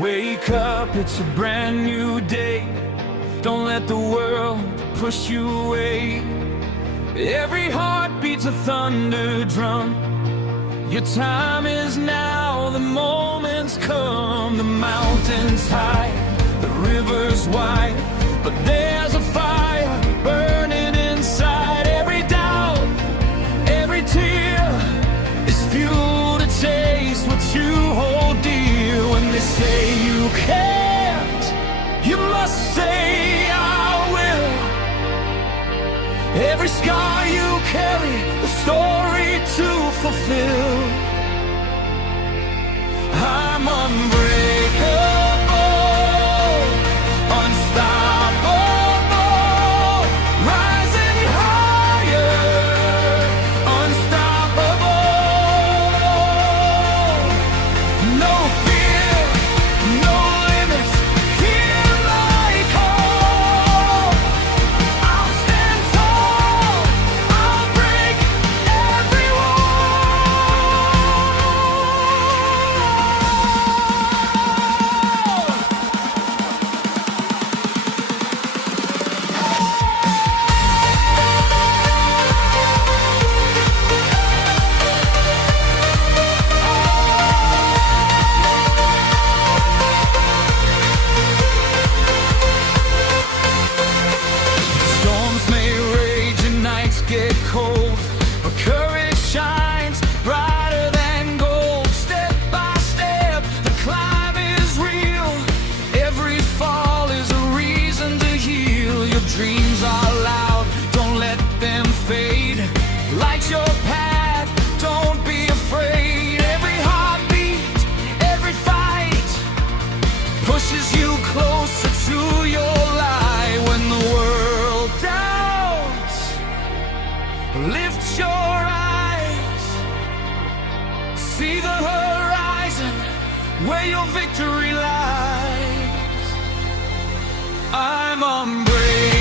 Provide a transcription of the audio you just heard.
Wake up, it's a brand new day. Don't let the world push you away. Every heart beats a thunder drum. Your time is now, the moment's come. The mountain's high, the river's wide, but there's a fire burning inside. Every doubt, every tear is fuel to chase what you hold dear. When they say you can't, you must say I will. Every scar you carry, a story to fulfill. I'm unbreakable, unstoppable, rising higher, unstoppable. No fear, no limits, hear my call. I'll stand tall, I'll break every Storms may rage and nights get cold, but courage shines brighter than gold. Step by step, the climb is real. Every fall is a reason to heal. Your dreams are loud, don't let them fade. Light your path, don't be afraid. Every heartbeat, every fight pushes you closer to your light. When the world doubts, lift your eyes, see the horizon where your victory lies. I'm unbreakable.